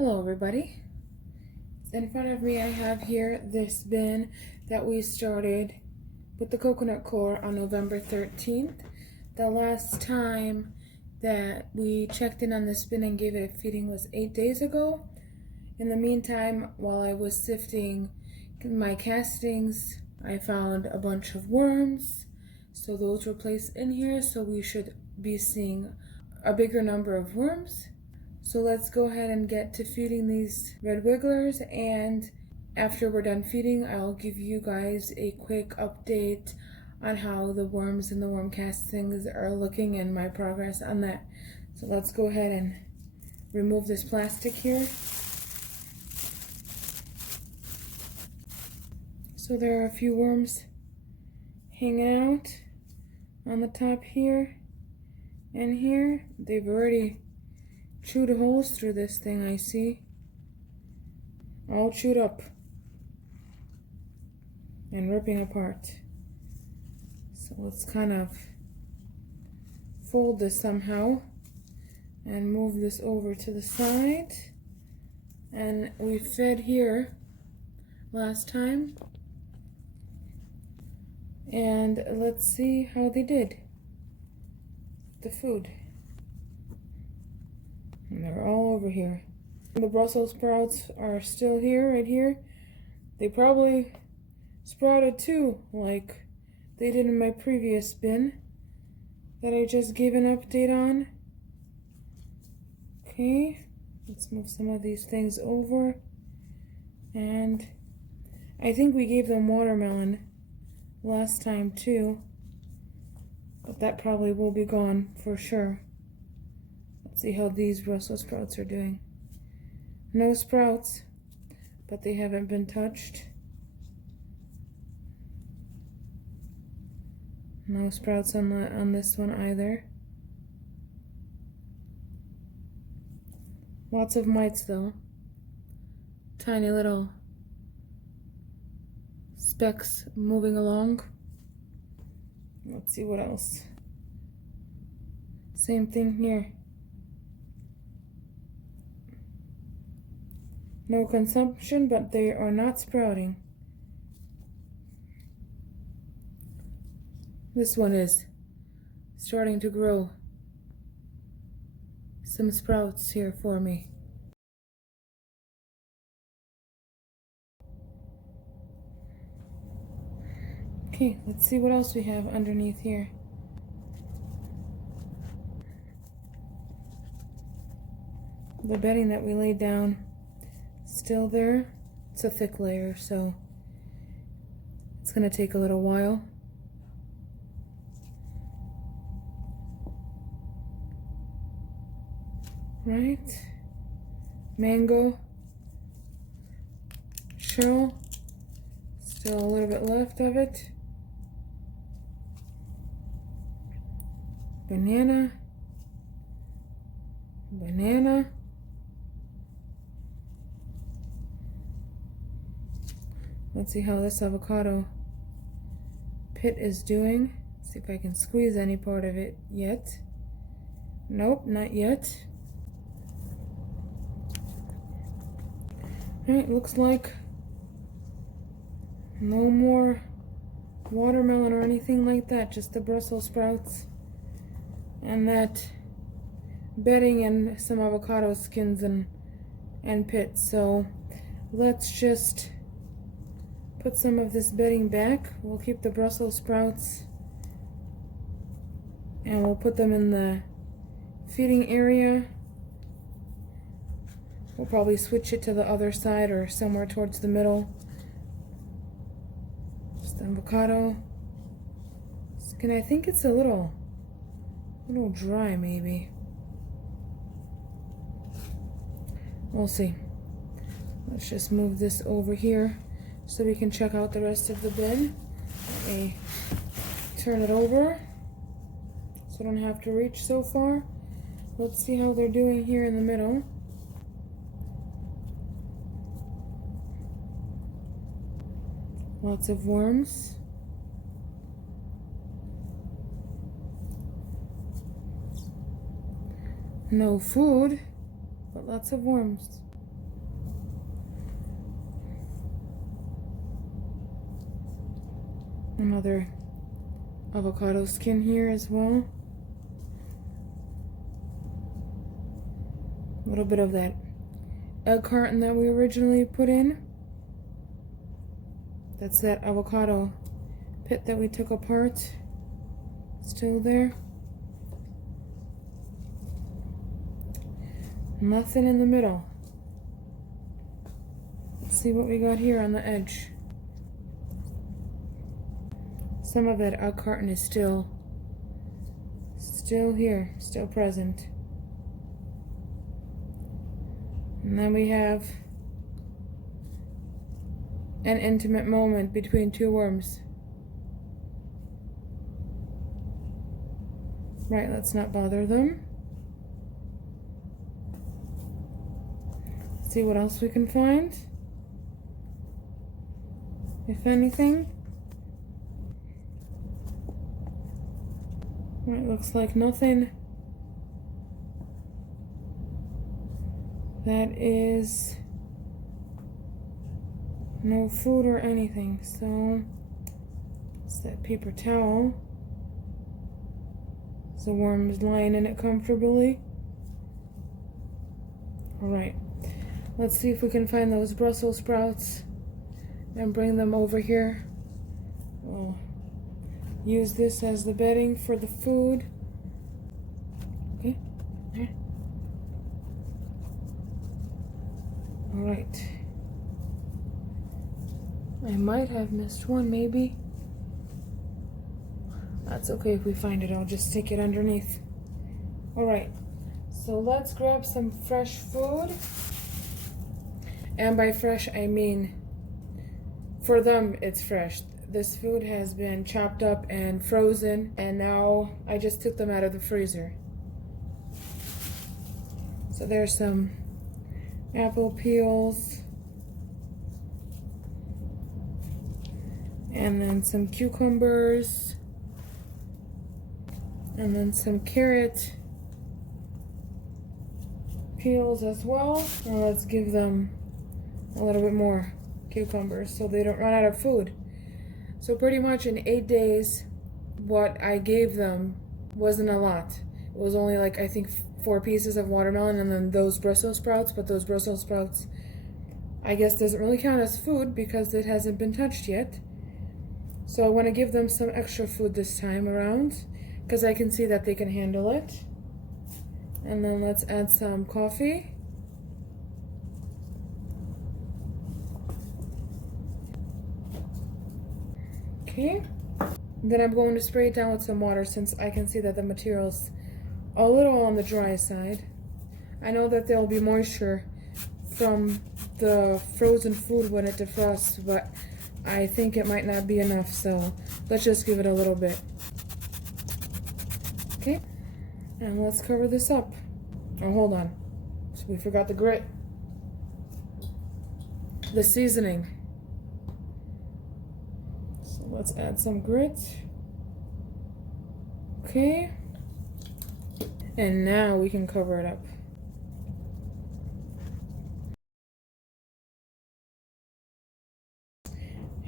Hello everybody. In front of me I have here this bin that we started with the coconut core on November 13th. The last time that we checked in on this bin and gave it a feeding was 8 days ago. In the meantime, while I was sifting my castings, I found a bunch of worms. So those were placed in here, so we should be seeing a bigger number of worms. So let's go ahead and get to feeding these red wigglers, and after we're done feeding, I'll give you guys a quick update on how the worms and the worm castings are looking and my progress on that. So let's go ahead and remove this plastic here. So there are a few worms hanging out on the top here and here. They've already chewed holes through this thing, I see. All chewed up and ripping apart. So let's kind of fold this somehow and move this over to the side. And we fed here last time. And let's see how they did. The food. And they're all over here. The Brussels sprouts are still here, right here. They probably sprouted too, like they did in my previous bin that I just gave an update on. Okay, let's move some of these things over. And I think we gave them watermelon last time too, but that probably will be gone for sure. Let's see how these Brussels sprouts are doing. No sprouts, but they haven't been touched. No sprouts on this one either. Lots of mites though. Tiny little specks moving along. Let's see what else. Same thing here. No consumption, but they are not sprouting. This one is starting to grow some sprouts here for me. Okay, let's see what else we have underneath here. The bedding that we laid down, still there. It's a thick layer, so it's gonna take a little while. Right, mango shell, still a little bit left of it. Banana. Let's see how this avocado pit is doing. See if I can squeeze any part of it yet. Nope, not yet. Alright, looks like no more watermelon or anything like that, just the Brussels sprouts and that bedding and some avocado skins and pits. So let's just put some of this bedding back. We'll keep the Brussels sprouts and we'll put them in the feeding area. We'll probably switch it to the other side or somewhere towards the middle. Just avocado skin. I think it's a little dry maybe. We'll see. Let's just move this over here so we can check out the rest of the bin. Let me turn it over so I don't have to reach so far. Let's see how they're doing here in the middle. Lots of worms. No food, but lots of worms. Another avocado skin here as well. A little bit of that egg carton that we originally put in. That's that avocado pit that we took apart. Still there. Nothing in the middle. Let's see what we got here on the edge. Some of that egg carton is still here, still present. And then we have an intimate moment between two worms. Right, let's not bother them. See what else we can find. If anything. Right, looks like nothing. That is no food or anything, so it's that paper towel. The worm is lying in it comfortably. Alright, let's see if we can find those Brussels sprouts and bring them over here. We'll use this as the bedding for the food. Okay, there. Alright. I might have missed one, maybe. That's okay if we find it, I'll just stick it underneath. Alright, so let's grab some fresh food. And by fresh, I mean, for them, it's fresh. This food has been chopped up and frozen, and now I just took them out of the freezer. So there's some apple peels. And then some cucumbers. And then some carrot peels as well. Now let's give them a little bit more cucumbers so they don't run out of food. So pretty much in 8 days, what I gave them wasn't a lot. It was only like, I think, 4 pieces of watermelon and then those Brussels sprouts, but those Brussels sprouts, I guess, doesn't really count as food because it hasn't been touched yet. So I want to give them some extra food this time around because I can see that they can handle it. And then let's add some coffee. Okay. Then I'm going to spray it down with some water since I can see that the material's a little on the dry side. I know that there'll be moisture from the frozen food when it defrosts, but I think it might not be enough, so let's just give it a little bit. Okay, and let's cover this up. Oh, hold on. So we forgot the grit. The seasoning. So let's add some grit. Okay. And now we can cover it up.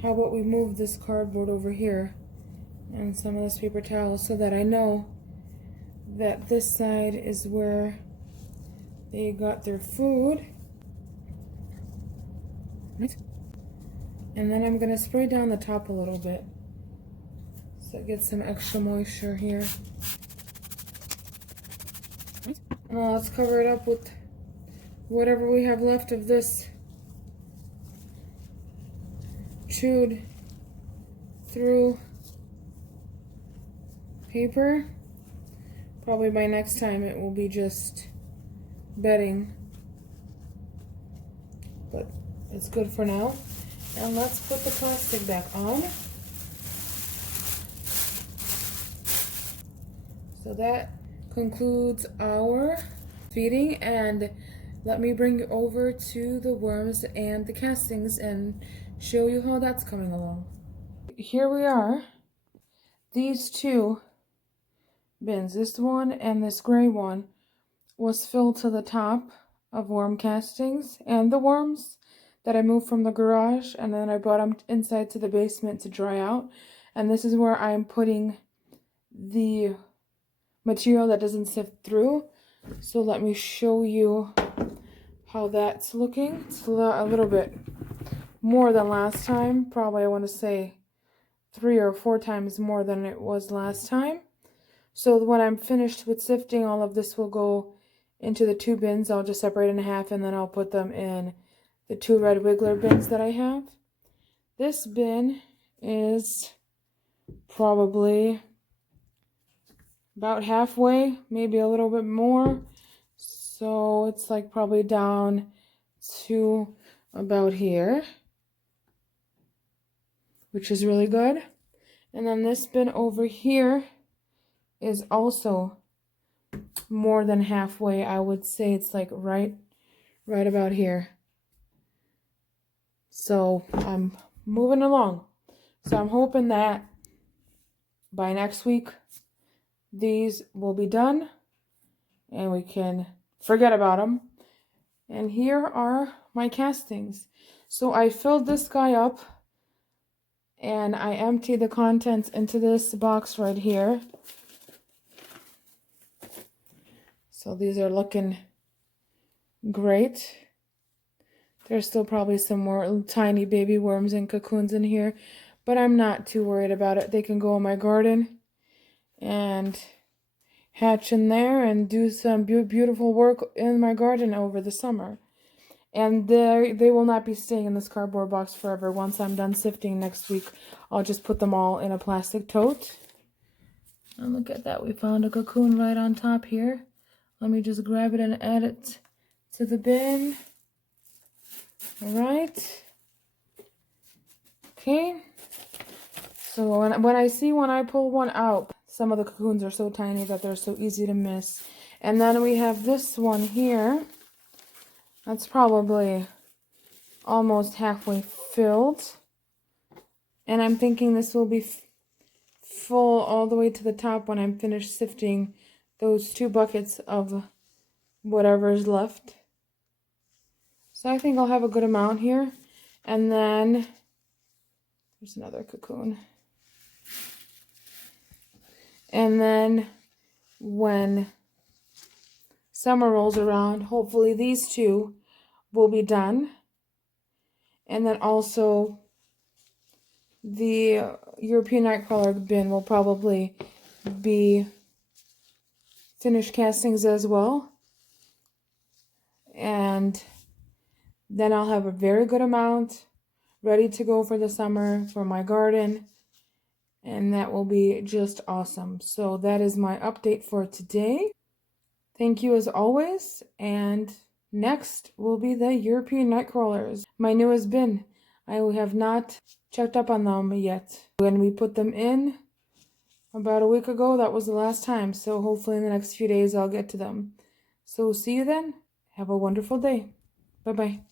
How about we move this cardboard over here and some of this paper towel so that I know that this side is where they got their food. Right. And then I'm gonna spray down the top a little bit so it gets some extra moisture here. Right. Now let's cover it up with whatever we have left of this chewed through paper. Probably by next time it will be just bedding, but it's good for now. And let's put the plastic back on. So that concludes our feeding, and let me bring you over to the worms and the castings and show you how that's coming along. Here we are. These two bins, this one and this gray one, was filled to the top of worm castings and the worms that I moved from the garage, and then I brought them inside to the basement to dry out. And this is where I'm putting the material that doesn't sift through. So let me show you how that's looking. It's a little bit more than last time. Probably I want to say 3 or 4 times more than it was last time. So when I'm finished with sifting, all of this will go into the 2 bins. I'll just separate in half and then I'll put them in the 2 red wiggler bins that I have. This bin is probably about halfway, maybe a little bit more. So it's like probably down to about here, which is really good. And then this bin over here is also more than halfway. I would say it's like right about here. So I'm moving along. So I'm hoping that by next week these will be done and we can forget about them. And here are my castings. So I filled this guy up and I emptied the contents into this box right here. So these are looking great. There's still probably some more tiny baby worms and cocoons in here, but I'm not too worried about it. They can go in my garden and hatch in there and do some beautiful work in my garden over the summer. And they will not be staying in this cardboard box forever. Once I'm done sifting next week, I'll just put them all in a plastic tote. And look at that, we found a cocoon right on top here. Let me just grab it and add it to the bin. All right. Okay. So when I pull one out, some of the cocoons are so tiny that they're so easy to miss. And then we have this one here. That's probably almost halfway filled. And I'm thinking this will be full all the way to the top when I'm finished sifting those 2 buckets of whatever's left. So I think I'll have a good amount here. And then there's another cocoon. And then when summer rolls around, hopefully these 2 will be done. And then also the European Nightcrawler bin will probably be finished castings as well. And then I'll have a very good amount ready to go for the summer for my garden. And that will be just awesome. So that is my update for today. Thank you as always. And next will be the European Nightcrawlers, my newest bin. I have not checked up on them yet. When we put them in about a week ago, that was the last time. So hopefully in the next few days I'll get to them. So see you then. Have a wonderful day. Bye-bye.